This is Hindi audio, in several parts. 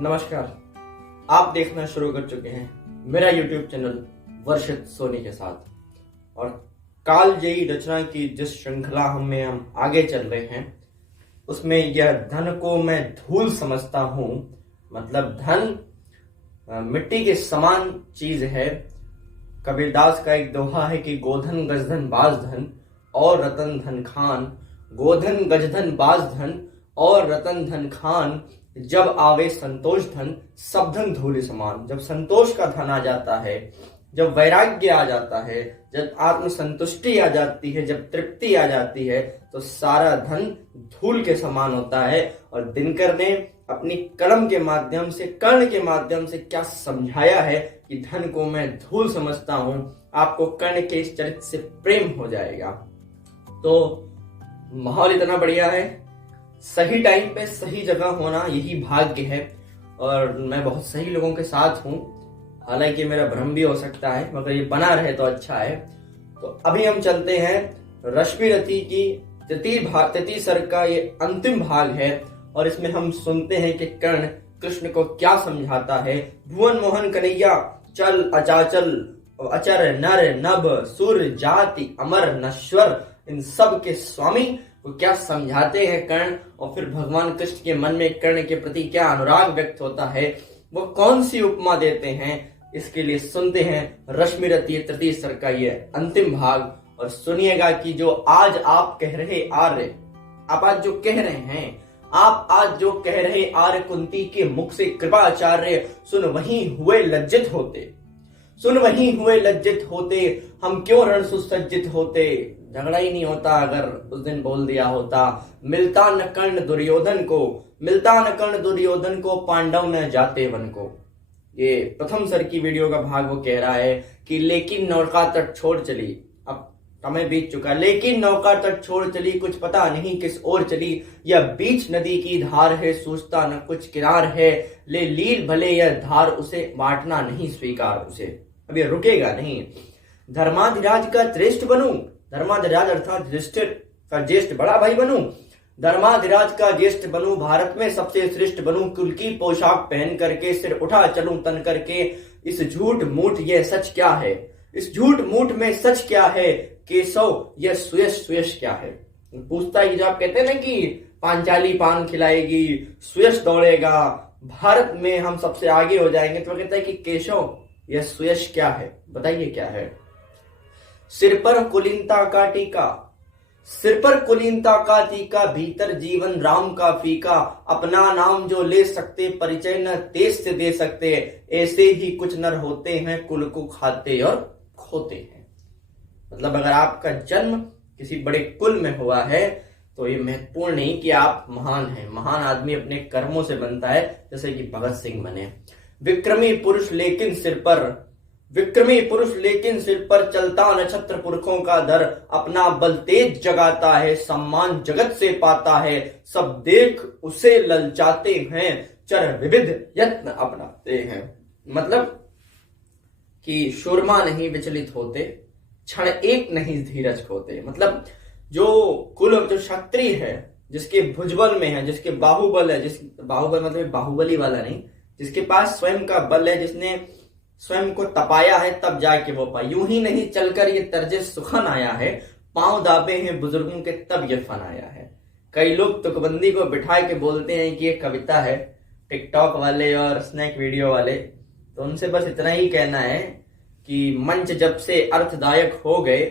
नमस्कार। आप देखना शुरू कर चुके हैं मेरा YouTube चैनल वर्षित सोनी के साथ। और कालजयी रचना की जिस श्रृंखला में हम आगे चल रहे हैं उसमें यह धन को मैं धूल समझता हूं, मतलब धन मिट्टी के समान चीज है। कबीरदास का एक दोहा है कि गोधन गजधन बाज धन और रतन धन खान, गोधन गजधन बाज धन और रतन धन खान, जब आवे संतोष धन सब धन धूल समान। जब संतोष का धन आ जाता है, जब वैराग्य आ जाता है, जब आत्मसंतुष्टि आ जाती है, जब तृप्ति आ जाती है, तो सारा धन धूल के समान होता है। और दिनकर ने अपनी कलम के माध्यम से, कर्ण के माध्यम से क्या समझाया है कि धन को मैं धूल समझता हूं। आपको कर्ण के इस चरित्र से प्रेम हो जाएगा। तो माहौल इतना बढ़िया है, सही टाइम पे सही जगह होना यही भाग्य है। और मैं बहुत सही लोगों के साथ हूं, हालांकि मेरा भ्रम भी हो सकता है, मगर ये बना रहे तो अच्छा है। तो अभी हम चलते हैं रश्मिरथी की तृतीय सर्ग का ये अंतिम भाग है। और इसमें हम सुनते हैं कि कर्ण कृष्ण को क्या समझाता है। भुवन मोहन कन्हैया चल अचाचल अचर नर नभ सुर जाति अमर नश्वर, इन सब के स्वामी वो क्या समझाते हैं कर्ण। और फिर भगवान कृष्ण के मन में कर्ण के प्रति क्या अनुराग व्यक्त होता है, वो कौन सी उपमा देते हैं, इसके लिए सुनते हैं रश्मिरथी तृतीय सर्ग का ये अंतिम भाग। और सुनिएगा कि जो आज आप कह रहे आर्य, आप आज जो कह रहे हैं, आप आज जो कह रहे आर्य कुंती के मुख से कृपाचार्य, सुन वहीं हुए लज्जित होते, सुन वहीं हुए लज्जित होते, हम क्यों रण सुसज्जित होते। झगड़ा ही नहीं होता अगर उस दिन बोल दिया होता, मिलता न कर्ण दुर्योधन को, मिलता न कर्ण दुर्योधन को, पांडव न जाते वन को। ये प्रथम सर की वीडियो का भाग वो कह रहा है कि लेकिन नौका तट छोड़ चली, अब समय बीत चुका, लेकिन नौका तट छोड़ चली, कुछ पता नहीं किस ओर चली, यह बीच नदी की धार है, सोचता न कुछ किनार है, ले लील भले यह धार उसे, बांटना नहीं स्वीकार उसे। अब ये रुकेगा नहीं। धर्माधिराज का श्रेष्ठ बनूं, धर्माधिराज अर्थात युधिष्ठिर का ज्येष्ठ बड़ा भाई बनूं, धर्माधिराज का ज्येष्ठ बनूं, भारत में सबसे श्रेष्ठ बनूं, कुल की पोशाक पहन करके, सिर उठा चलूं तन करके, इस झूठ मूठ यह सच क्या है, इस झूठ मूठ में सच क्या है, केशव यह सुयश सुयश क्या है। पूछता है कि जब आप कहते हैं ना कि पांचाली पान खिलाएगी, सुयश दौड़ेगा, भारत में हम सबसे आगे हो जाएंगे, तो कहता है कि केशव यह सुयश क्या है, बताइए क्या है। सिर पर कुलीनता का टीका, सिर पर कुलीनता का टीका, भीतर जीवन राम का फीका, अपना नाम जो ले सकते, परिचय न तेज से दे सकते, ऐसे ही कुछ नर होते हैं, कुल को खाते और खोते हैं। मतलब अगर आपका जन्म किसी बड़े कुल में हुआ है तो ये महत्वपूर्ण नहीं कि आप महान हैं। महान आदमी अपने कर्मों से बनता है, जैसे कि भगत सिंह बने। विक्रमी पुरुष लेकिन सिर पर, विक्रमी पुरुष लेकिन सिर पर, चलता नक्षत्र पुरखों का दर, अपना बल तेज जगाता है, सम्मान जगत से पाता है, सब देख उसे ललचाते हैं, चर विविध यत्न अपनाते हैं। मतलब कि शूरमा नहीं विचलित होते, क्षण एक नहीं धीरज खोते। मतलब जो कुल, जो क्षत्रिय है, जिसके भुजबल में है, जिसके बाहुबल है, जिस बाहुबल मतलब बाहुबली वाला नहीं, जिसके पास स्वयं का बल है, जिसने स्वयं को तपाया है, तब जाके वो पाए। यूं ही नहीं चलकर ये तर्जे सुखन आया है, पांव दाबे हैं बुजुर्गों के तब ये फन आया है। कई लोग तुकबंदी को बिठा के बोलते हैं कि ये कविता है, टिकटॉक वाले और स्नैक वीडियो वाले। तो उनसे बस इतना ही कहना है कि मंच जब से अर्थदायक हो गए,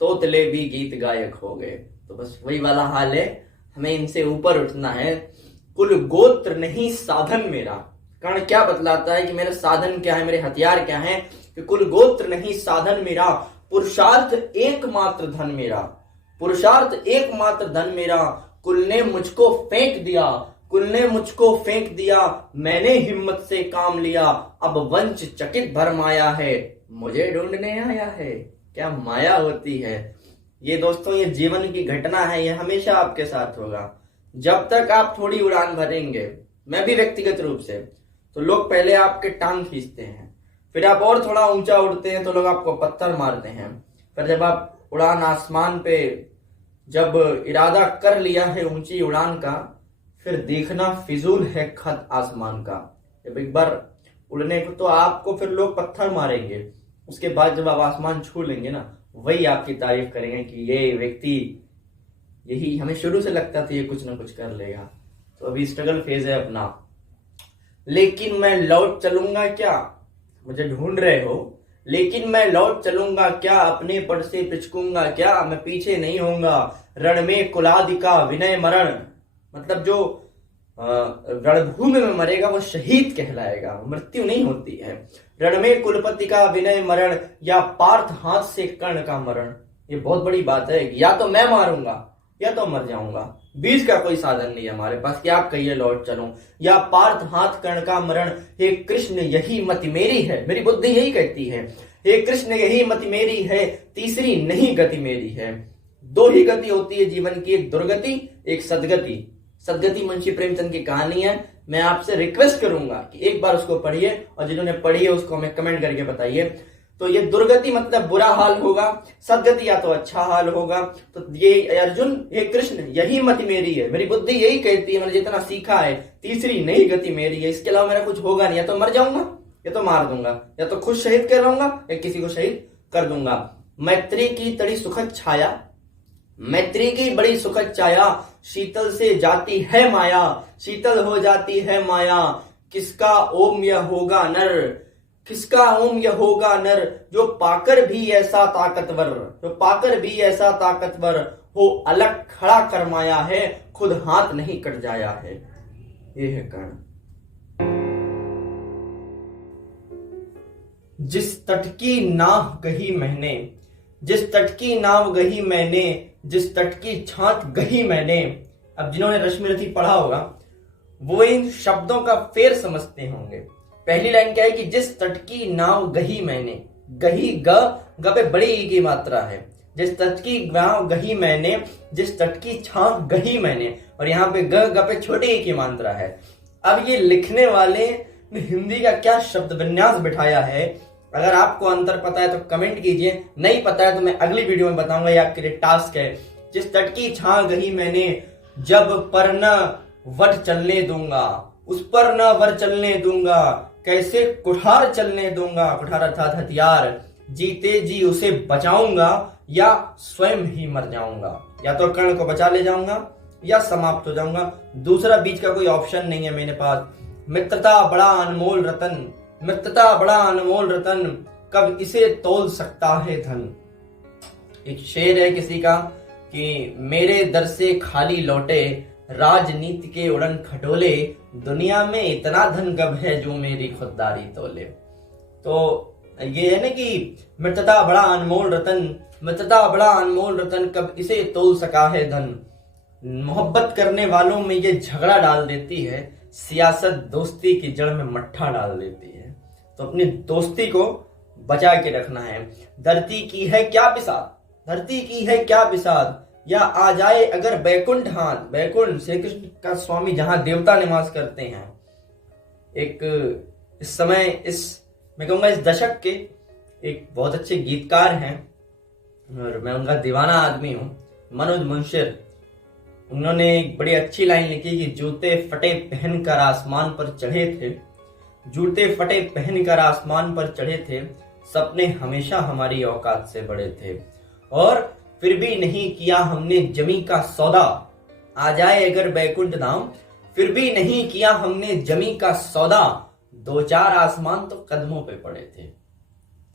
तोतले भी गीत गायक हो गए। तो बस वही वाला हाल है, हमें इनसे ऊपर उठना है। कुल गोत्र नहीं साधन मेरा, कर्ण क्या बतलाता है कि मेरा साधन क्या है, मेरे हथियार क्या हैं, कि कुल गोत्र नहीं साधन मेरा, पुरुषार्थ एकमात्र धन मेरा, पुरुषार्थ एकमात्र धन मेरा, कुल ने मुझको फेंक दिया, कुल ने मुझको फेंक दिया, मैंने हिम्मत से काम लिया, अब वंश चकित भरमाया है, मुझे ढूंढने आया है। क्या माया होती है ये दोस्तों, ये जीवन की घटना है, ये हमेशा आपके साथ होगा। जब तक आप थोड़ी उड़ान भरेंगे, मैं भी व्यक्तिगत रूप से, तो लोग पहले आपके टांग खींचते हैं, फिर आप और थोड़ा ऊंचा उड़ते हैं तो लोग आपको पत्थर मारते हैं, फिर जब आप उड़ान आसमान पे जब इरादा कर लिया है ऊंची उड़ान का, फिर देखना फिजूल है खत आसमान का। जब एक बार उड़ने को, तो आपको फिर लोग पत्थर मारेंगे, उसके बाद जब आप आसमान छू लेंगे ना, वही आपकी तारीफ करेंगे कि ये व्यक्ति, यही हमें शुरू से लगता था ये कुछ ना कुछ कर लेगा। तो अभी स्ट्रगल फेज है अपना, लेकिन मैं लौट चलूंगा क्या, मुझे ढूंढ रहे हो, लेकिन मैं लौट चलूंगा क्या, अपने पद से पिचकूंगा क्या, मैं पीछे नहीं होऊंगा, रण में कुलादि का विनय मरण, मतलब जो रणभूमि में मरेगा वो शहीद कहलाएगा, मृत्यु नहीं होती है। रण में कुलपति का विनय मरण, या पार्थ हाथ से कर्ण का मरण। ये बहुत बड़ी बात है, या तो मैं मारूंगा या तो मर जाऊंगा, बीच का कोई साधन नहीं है हमारे पास कि आप कहिए लौट चलूं, या पार्थ हाथ कर्ण का मरण, हे कृष्ण यही मति मेरी है, मेरी बुद्धि यही कहती है, हे कृष्ण यही मति मेरी है, तीसरी नहीं गति मेरी है। दो ही गति होती है जीवन की, एक दुर्गति एक सदगति। सदगति मुंशी प्रेमचंद की कहानी है, मैं आपसे रिक्वेस्ट करूंगा कि एक बार उसको पढ़िए, और जिन्होंने पढ़ी है उसको हमें कमेंट करके बताइए। तो ये दुर्गति मतलब बुरा हाल होगा, सदगति या तो अच्छा हाल होगा। तो ये अर्जुन, ये कृष्ण यही मति मेरी है, मेरी बुद्धि यही कहती है, मैंने जितना सीखा है, तीसरी नई गति मेरी है, इसके अलावा मेरा कुछ होगा नहीं, या तो मर जाऊंगा या तो मार दूंगा, या तो खुद शहीद कर लूंगा या किसी को शहीद कर दूंगा। मैत्री की तड़ी सुखद छाया, मैत्री की बड़ी सुखद छाया, शीतल से जाती है माया, शीतल हो जाती है माया, किसका ओम यह होगा नर, किसका ओम यह होगा नर, जो पाकर भी ऐसा ताकतवर, जो पाकर भी ऐसा ताकतवर हो, अलग खड़ा करमाया है, खुद हाथ नहीं कट जाया है। ये है कर्ण। जिस तट की नाव गही मैंने, जिस तट की नाव गही मैंने, जिस तट की छात गही मैंने। अब जिन्होंने रश्मिरथी पढ़ा होगा वो इन शब्दों का फेर समझते होंगे। पहली लाइन क्या है कि जिस तट की नाव गही मैंने, गही ग पे बड़ी ई की मात्रा है, जिस तट की नाव गही मैंने, जिस तट की छाव गही मैंने, और यहाँ पे ग पे छोटी ई की मात्रा है। अब ये लिखने वाले ने हिंदी का क्या शब्द विन्यास बिठाया है, अगर आपको अंतर पता है तो कमेंट कीजिए, नहीं पता है तो मैं अगली वीडियो में बताऊंगा, ये आपके लिए टास्क है। जिस तट की छाव गही मैंने, जब पर न वट चलने दूंगा, उस पर न वर चलने दूंगा, कैसे कुठार चलने दूंगा, कुठार अर्थात हथियार, जीते जी उसे बचाऊंगा या स्वयं ही मर जाऊंगा, या तो कर्ण को बचा ले जाऊंगा या समाप्त हो जाऊंगा, दूसरा बीच का कोई ऑप्शन नहीं है मेरे पास। मित्रता बड़ा अनमोल रतन, मित्रता बड़ा अनमोल रतन, कब इसे तोल सकता है धन। एक शेर है किसी का कि मेरे दर से खाली लौटे, राजनीति के उड़न खटोले, दुनिया में इतना धन कब है जो मेरी खुददारी तोले। तो ये है ना कि मित्रता बड़ा अनमोल रतन, मित्रता बड़ा अनमोल रतन, कब इसे तोल सका है धन। मोहब्बत करने वालों में ये झगड़ा डाल देती है, सियासत दोस्ती की जड़ में मट्ठा डाल देती है। तो अपनी दोस्ती को बचा के रखना है। धरती की है क्या बिसात, धरती की है क्या बिसात, या आ जाए अगर बैकुंठ हाथ। बैकुंठ श्री कृष्ण का स्वामी, जहां देवता निवास करते हैं। एक इस समय, इस मैं कहूंगा इस दशक के एक बहुत अच्छे गीतकार हैं और मैं उनका दीवाना आदमी हूं, मनोज मुंशिर। उन्होंने एक बड़ी अच्छी लाइन लिखी कि जूते फटे पहनकर आसमान पर चढ़े थे, जूते फटे पहनकर आसमान पर चढ़े थे, सपने हमेशा हमारी औकात से बड़े थे, और फिर भी नहीं किया हमने जमी का सौदा। आ जाए अगर बैकुंठ धाम, फिर भी नहीं किया हमने जमी का सौदा, दो चार आसमान तो कदमों पे पड़े थे।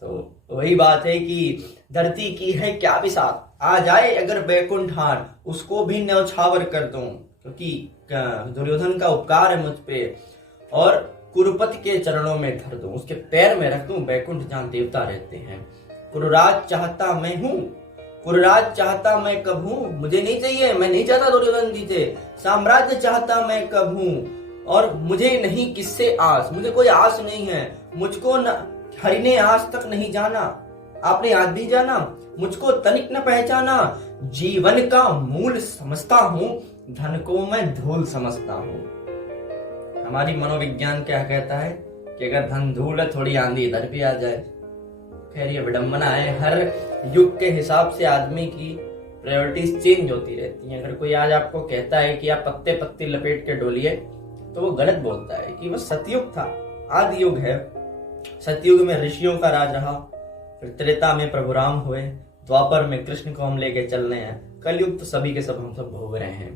तो वही बात है कि धरती की है क्या बिसात, आ जाए अगर बैकुंठ हार, उसको भी न्यौछावर कर दूं, क्योंकि दुर्योधन का उपकार है मुझ पे, और कुरुपति के चरणों में धर दूं, उसके पैर में रख दूं, बैकुंठ जहां देवता रहते हैं। कुरुराज चाहता मैं हूं, कुरुराज चाहता मैं कब हूं, मुझे नहीं चाहिए, मैं नहीं चाहता दुर्योधन जीते। साम्राज्य चाहता मैं कब हूं, और मुझे नहीं किससे आस, मुझे कोई आस नहीं है। मुझको न हरि ने आज तक नहीं जाना, आपने आज भी जाना, मुझको तनिक न पहचाना। जीवन का मूल समझता हूं, धन को मैं धूल समझता हूं। हमारी मनोविज्ञान क्या कहता है कि अगर धन धूल है, थोड़ी आंधी इधर भी आ जाए। खैर ये विडंबना है, हर युग के हिसाब से आदमी की प्रायोरिटीज चेंज होती रहती हैं। अगर कोई आज आपको कहता है कि आप पत्ते पत्ते लपेट के डोलिए, तो वो गलत बोलता है कि वह सतयुग था, आदि युग है। सतयुग में ऋषियों का राज रहा, फिर त्रेता में प्रभु राम हुए, द्वापर में कृष्ण को हम लेके चल रहे हैं, कलयुग तो सभी के सब हम सब भोग रहे हैं।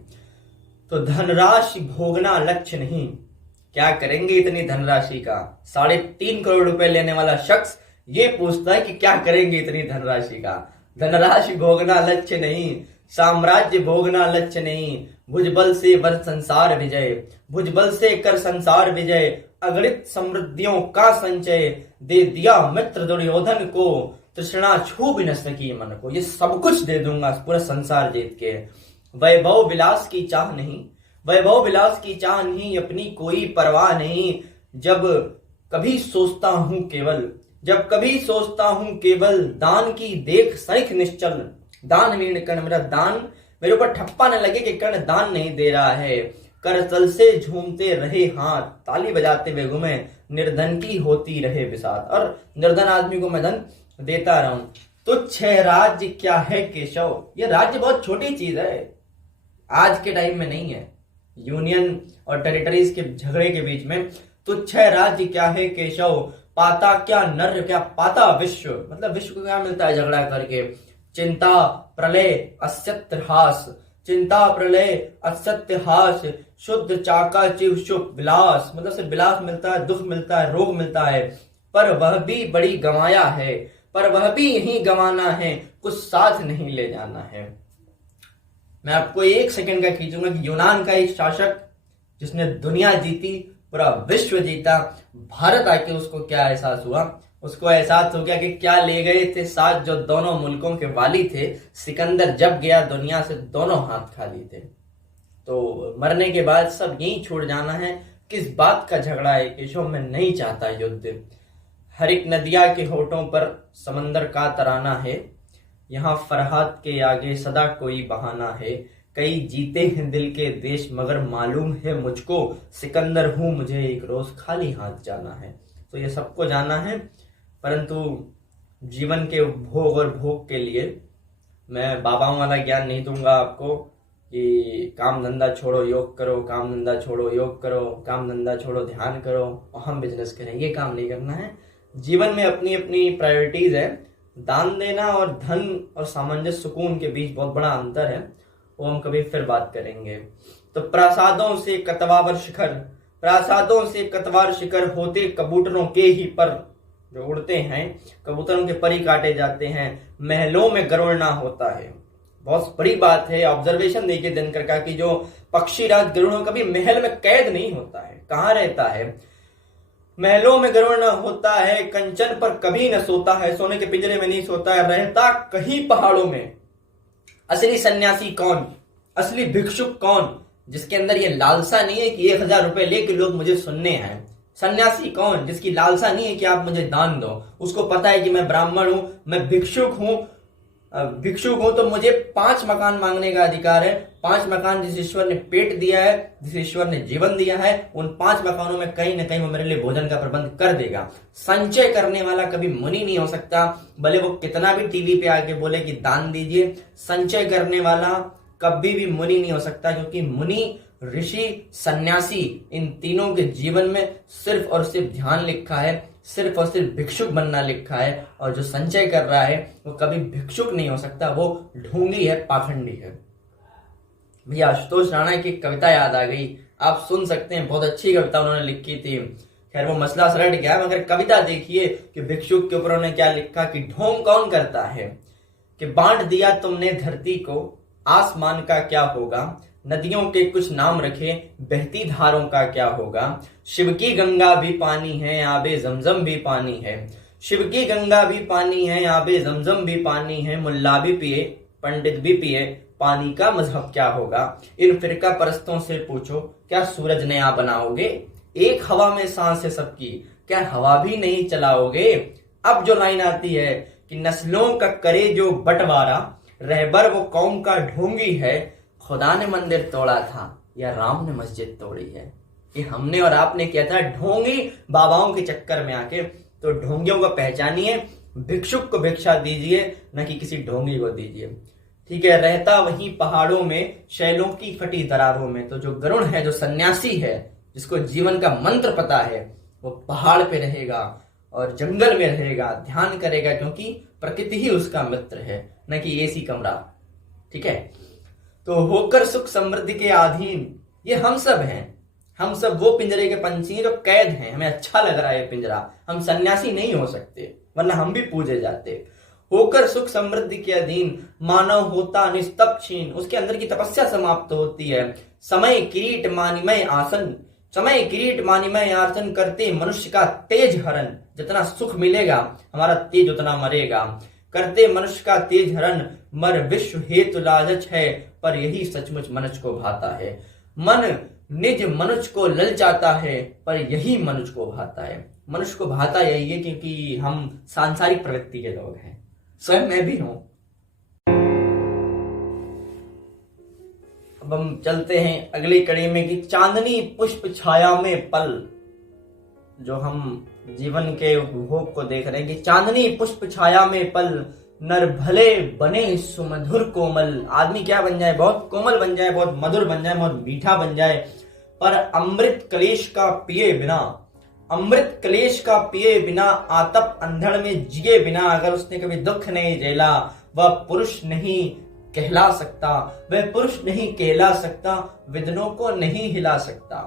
तो धनराशि भोगना लक्ष्य नहीं, क्या करेंगे इतनी धनराशि का? 3.5 करोड़ रुपए लेने वाला शख्स ये पूछता है कि क्या करेंगे इतनी धनराशि का? धनराशि भोगना लक्ष्य नहीं, साम्राज्य भोगना लक्ष्य नहीं, भुजबल से वर संसार विजय, भुजबल से कर संसार विजय, अगणित समृद्धियों का संचय, दे दिया मित्र दुर्योधन को, तृष्णा छू भी न सकी मन को। ये सब कुछ दे दूंगा पूरा संसार जीत के। वैभव विलास की चाह नहीं, वैभव विलास की चाह नहीं, अपनी कोई परवाह नहीं। जब कभी सोचता हूं केवल, जब कभी सोचता हूं केवल, दान की देख सैख निश्चल, दान वीण कर्ण, मेरा दान मेरे ऊपर ठप्पा न लगे कि कर्ण दान नहीं दे रहा है। कर तल से झूमते रहे हाथ, ताली बजाते हुए घूमे, निर्धन की होती रहे बिसात, और निर्धन आदमी को मैं धन देता रहूं। तुच्छ राज्य क्या है केशव, ये राज्य बहुत छोटी चीज है, आज के टाइम में नहीं है। यूनियन और टेरिटरीज के झगड़े के बीच में तुच्छ राज्य क्या है केशव, पाता क्या नर क्या पाता विश्व, मतलब विश्व को क्या मिलता है झगड़ा करके। चिंता प्रलय असत्य हास, चिंता प्रलय असत्य हास, शुद्ध चाका चिव शुभ विलास, मतलब सिर्फ विलास मिलता है, दुख मिलता है, रोग मिलता है, पर वह भी बड़ी गंवाया है, पर वह भी यहीं गंवाना है, कुछ साथ नहीं ले जाना है। मैं आपको 1 सेकंड का खींचूंगा कि यूनान का एक शासक जिसने दुनिया जीती, पूरा विश्व जीता, भारत आके उसको क्या एहसास हुआ? उसको एहसास हो गया कि क्या ले गए थे साथ जो दोनों मुल्कों के वाली थे। सिकंदर जब गया दुनिया से दोनों हाथ खाली थे। तो मरने के बाद सब यहीं छोड़ जाना है। किस बात का झगड़ा है केशव, मैं नहीं चाहता युद्ध। हर एक नदिया के होठों पर समंदर का तराना है, यहाँ फरहाद के आगे सदा कोई बहाना है। कई जीते हैं दिल के देश मगर मालूम है मुझको, सिकंदर हूं मुझे एक रोज खाली हाथ जाना है। तो ये सबको जाना है, परंतु जीवन के भोग और भोग के लिए मैं बाबाओं वाला ज्ञान नहीं दूंगा आपको कि काम धंधा छोड़ो योग करो, काम धंधा छोड़ो योग करो, काम धंधा छोड़ो ध्यान करो और हम बिजनेस करें। ये काम नहीं करना है। जीवन में अपनी अपनी प्रायोरिटीज है। दान देना और धन और सामंजस्य सुकून के बीच बहुत बड़ा अंतर है, वो हम कभी फिर बात करेंगे। तो प्रासादों से कतवावर शिखर, प्रासादों से कतवार शिखर होते कबूतरों के ही पर, जो उड़ते हैं कबूतरों के पर ही काटे जाते हैं। महलों में गरुड़ ना होता है, बहुत बड़ी बात है। ऑब्जर्वेशन देखिए दिनकर का कि जो पक्षी राज गरुड़ कभी महल में कैद नहीं होता है, कहाँ रहता है? महलों में गरुड़ न होता है, कंचन पर कभी न सोता है, सोने के पिंजरे में नहीं सोता है, रहता कहीं पहाड़ों में। असली सन्यासी कौन, असली भिक्षुक कौन, जिसके अंदर ये लालसा नहीं है कि 1000 रुपए लेके लोग मुझे सुनने हैं। सन्यासी कौन, जिसकी लालसा नहीं है कि आप मुझे दान दो, उसको पता है कि मैं ब्राह्मण हूं, मैं भिक्षुक हूं, तो मुझे 5 मकान मांगने का अधिकार है। 5 मकान जिस ईश्वर ने पेट दिया है, जिस ईश्वर ने जीवन दिया है, उन 5 मकानों में कहीं ना कहीं वो मेरे लिए भोजन का प्रबंध कर देगा। संचय करने वाला कभी मुनि नहीं हो सकता, भले वो कितना भी टीवी पे आके बोले कि दान दीजिए। संचय करने वाला कभी भी मुनि नहीं हो सकता, क्योंकि मुनि, ऋषि, सन्यासी, इन तीनों के जीवन में सिर्फ और सिर्फ ध्यान लिखा है, सिर्फ और सिर्फ भिक्षुक बनना लिखा है। और जो संचय कर रहा है वो कभी भिक्षुक नहीं हो सकता, वो ढोंगी है, पाखंडी है। भैया आशुतोष राणा की कविता याद आ गई, आप सुन सकते हैं, बहुत अच्छी कविता उन्होंने लिखी थी। खैर वो मसला सलट गया, मगर कविता देखिए कि भिक्षुक के ऊपर उन्होंने क्या लिखा कि ढोंग कौन करता है, कि बांट दिया तुमने धरती को, आसमान का क्या होगा, नदियों के कुछ नाम रखे, बहती धारों का क्या होगा। शिव की गंगा भी पानी है, आबे जमजम भी पानी है। शिव की गंगा भी पानी है, आबे जमजम भी पानी है। मुल्ला भी पिए, पंडित भी पिए, पानी का मजहब क्या होगा। इन फिरका परस्तों से पूछो, क्या सूरज नया बनाओगे। एक हवा में सांस है सबकी, क्या हवा भी नहीं चलाओगे। अब जो लाइन आती है कि नस्लों का करे जो बंटवारा, रहबर वो कौम का ढोंगी है। खुदा ने मंदिर तोड़ा था या राम ने मस्जिद तोड़ी है। ये हमने और आपने किया था, ढोंगी बाबाओं के चक्कर में आके। तो ढोंगियों को पहचानिए, भिक्षुक को भिक्षा दीजिए, न कि किसी ढोंगी को दीजिए। ठीक है, रहता वहीं पहाड़ों में, शैलों की फटी दरारों में। तो जो गरुड़ है, जो सन्यासी है, जिसको जीवन का मंत्र पता है, वो पहाड़ पे रहेगा और जंगल में रहेगा, ध्यान करेगा, क्योंकि प्रकृति ही उसका मित्र है, न कि एसी कमरा। ठीक है, तो होकर सुख समृद्धि के अधीन ये हम सब हैं। हम सब वो पिंजरे के पंछी हैं जो कैद हैं। हमें अच्छा लग रहा है पिंजरा, हम सन्यासी नहीं हो सकते, वरना हम भी पूजे जाते। होकर सुख समृद्धि के अधीन मानव होता निस्तप क्षीण, उसके अंदर की तपस्या समाप्त होती है। समय किरीट मानिमय आसन, समय किरीट मानिमय आसन करते मनुष्य का तेज हरण। जितना सुख मिलेगा हमारा तेज उतना मरेगा। करते मनुष्य का तेज हरण, मर विश्व हेतु लालच है, पर यही सचमुच मनुष्य को भाता है। मन निज मनुष्य को ललचाता है, पर यही मनुष्य को भाता है। मनुष्य को भाता यही है क्योंकि हम सांसारिक प्रवृत्ति के लोग हैं, स्वयं मैं भी हूं। अब हम चलते हैं अगली कड़ी में कि चांदनी पुष्प छाया में पल, जो हम जीवन के उपभोग को देख रहे हैं कि चांदनी पुष्प छाया में पल, नर भले बने सुमधुर कोमल। आदमी क्या बन जाए, बहुत कोमल बन जाए, बहुत मधुर बन जाए, बहुत मीठा बन जाए, पर अमृत कलेश का पिए बिना, अमृत कलेश का पिए बिना, आतप अंधड़ में जिए बिना, अगर उसने कभी दुख नहीं झेला वह पुरुष नहीं कहला सकता, वह पुरुष नहीं कहला सकता, विदनों को नहीं हिला सकता।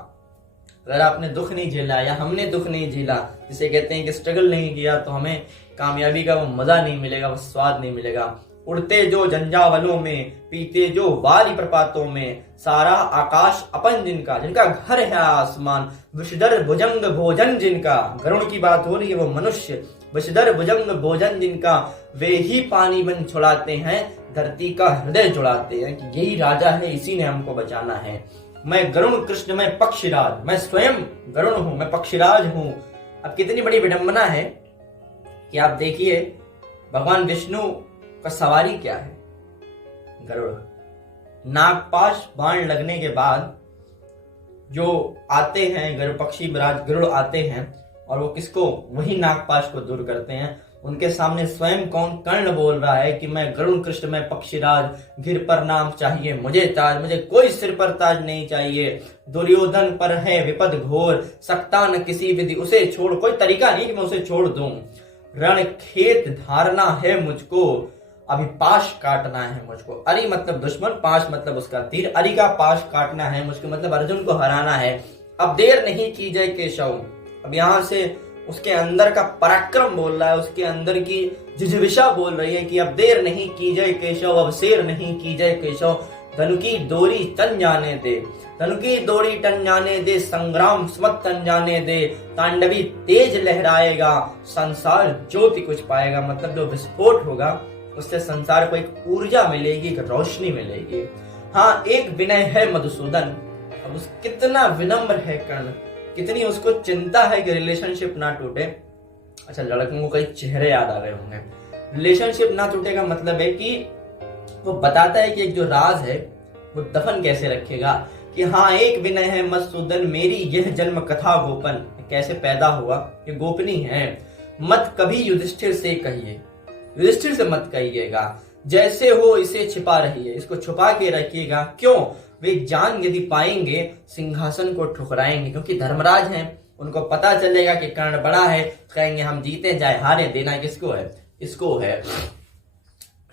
अगर आपने दुख नहीं झेला या हमने दुख नहीं झेला, जिसे कहते हैं कि स्ट्रगल नहीं किया, तो हमें कामयाबी का वो मजा नहीं मिलेगा, वो स्वाद नहीं मिलेगा। उड़ते जो जंजावलों में, पीते जो वारी प्रपातों में, सारा आकाश अपन जिनका, जिनका घर है आसमान, विषधर भुजंग भोजन जिनका, गरुण की बात हो रही है वो मनुष्य, विषधर भुजंग भोजन जिनका, वे ही पानी बन छुड़ाते हैं, धरती का हृदय जुड़ाते हैं। कि यही राजा है, इसी ने हमको बचाना है। मैं गरुण कृष्ण, मैं पक्षीराज, मैं स्वयं गरुण हूं, मैं पक्षीराज हूं। अब कितनी बड़ी विडंबना है कि आप देखिए भगवान विष्णु का सवारी क्या है, गरुड़। नागपाश बाण लगने के बाद जो आते हैं गरुड़, पक्षी राज गरुड़ आते हैं, और वो किसको, वही नागपाश को दूर करते हैं। उनके सामने स्वयं कौन, कर्ण बोल रहा है कि मैं गरुड़ कृष्ण, मैं पक्षीराज, घिर पर नाम चाहिए मुझे ताज, मुझे कोई सिर पर ताज नहीं चाहिए। दुर्योधन पर है विपद घोर, सकता न किसी विधि उसे छोड़, कोई तरीका नहीं कि मैं उसे छोड़ दूं। रण खेत धारना है मुझको, अभी पाश काटना है मुझको। अरि मतलब दुश्मन, पाश मतलब उसका तीर, अरि का पाश काटना है मुझको, मतलब अर्जुन को हराना है। अब देर नहीं की जाए केशव। अब यहां से उसके अंदर का पराक्रम बोल रहा है, उसके अंदर की जिजीविषा बोल रही है कि अब देर नहीं की जाए केशव, अब शेर नहीं की जाए केशव। धनु की डोरी तन जाने दे, धनु की डोरी टन जाने दे, संग्राम सुमत तन जाने दे, तांडवी तेज लहराएगा, संसार ज्योति कुछ पाएगा। मतलब जो विस्फोट होगा उससे संसार को एक ऊर्जा मिलेगी, एक रोशनी मिलेगी। हाँ, एक विनय है मधुसूदन। अब उस कितना विनम्र है कर्ण, कितनी उसको चिंता है कि रिलेशनशिप ना टूटे। अच्छा, लड़कों को कई चेहरे याद आ रहे होंगे। रिलेशनशिप ना टूटे का मतलब है कि वो बताता है कि एक जो राज है वो दफन कैसे रखेगा। कि हाँ, एक विनय है मधुसूदन, मेरी यह जन्म कथा गोपन, कैसे पैदा हुआ ये गोपनीय है। मत कभी युधिष्ठिर से कहिए, युधिष्ठिर से मत कहिएगा, जैसे हो इसे छिपा रहिए, इसको छुपा के रखिएगा। क्यों? वे जान यदि पाएंगे सिंहासन को ठुकराएंगे, क्योंकि धर्मराज हैं, उनको पता चलेगा कि कर्ण बड़ा है, कहेंगे हम जीते चाहे हारे, देना किसको है, इसको है।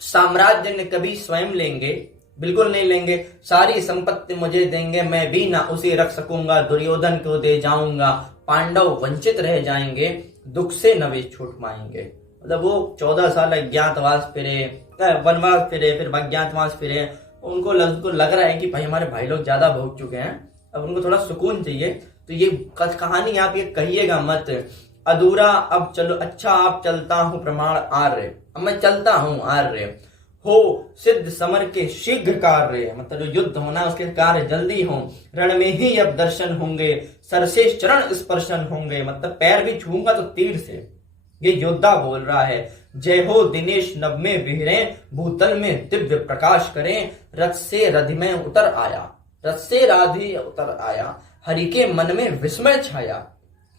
साम्राज्य ने कभी स्वयं लेंगे, बिल्कुल नहीं लेंगे। सारी संपत्ति मुझे देंगे, मैं भी ना उसे रख सकूंगा, दुर्योधन को दे जाऊंगा। पांडव वंचित रह जाएंगे, दुख से न वे छूट पाएंगे। मतलब वो 14 साल अज्ञातवास फिरे, वनवास फिरे, फिर अज्ञातवास फिरे। उनको लग रहा है कि भाई हमारे भाई लोग ज्यादा भोग चुके हैं, अब उनको थोड़ा सुकून चाहिए। तो ये कहानी आप ये कहिएगा मत, अधूरा अब चलो, अच्छा आप चलता हूं प्रमाण आर्य, अब मैं चलता हूं आर्य हो, सिद्ध समर के शीघ्र कार्य, मतलब जो युद्ध होना उसके कार्य जल्दी हो। रण में ही अब दर्शन होंगे, सर से चरण स्पर्शन होंगे, मतलब पैर भी छूंगा तो तीर से। ये योद्धा बोल रहा है। जय हो दिनेश नभ में विहरे, भूतल में दिव्य प्रकाश करें, रथ से रधि में उतर आया, रथ से राधि उतर आया, हरि के मन में विस्मय छाया।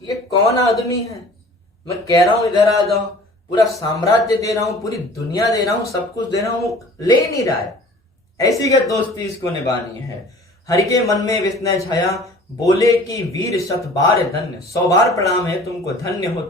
ये कौन आदमी है? मैं कह रहा हूं इधर आ जाओ, पूरा साम्राज्य दे रहा हूं, पूरी दुनिया दे रहा हूं, सब कुछ दे रहा हूं, ले नहीं रहा है। ऐसी क्या दोस्ती इसको निभानी है। हरि के मन में विस्मय छाया, बोले कि वीर शत बार धन्य, 100 बार प्रणाम है तुमको, धन्य हो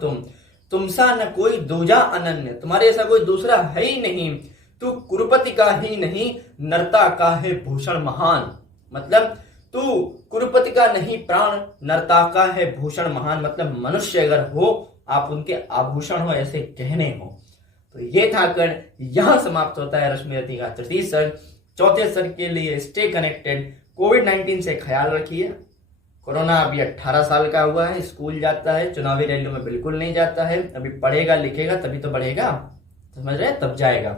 तुमसा न कोई दूजा अनन्य, तुम्हारे ऐसा कोई दूसरा है ही नहीं, तू कुरुपति का ही नहीं, नरता का है भूषण महान। मतलब तू कुरुपति का नहीं प्राण, नरता का है भूषण महान, मतलब मनुष्य अगर हो आप उनके आभूषण हो, ऐसे कहने हो। तो ये था कण, यहां समाप्त होता है रश्मिरथी का तृतीय सर्ग। चौथे सर्ग के लिए स्टे कनेक्टेड, कोविड-19 से ख्याल रखिए। कोरोना अभी 18 साल का हुआ है, स्कूल जाता है, चुनावी रैलियों में बिल्कुल नहीं जाता है, अभी पढ़ेगा लिखेगा तभी तो बढ़ेगा, समझ रहे, तब जाएगा।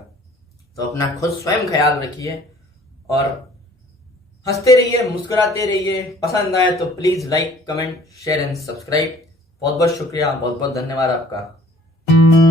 तो अपना खुद स्वयं ख्याल रखिए और हंसते रहिए, मुस्कुराते रहिए। पसंद आए तो please like, comment, share and subscribe. बहुत बहुत शुक्रिया, बहुत बहुत धन्यवाद आपका।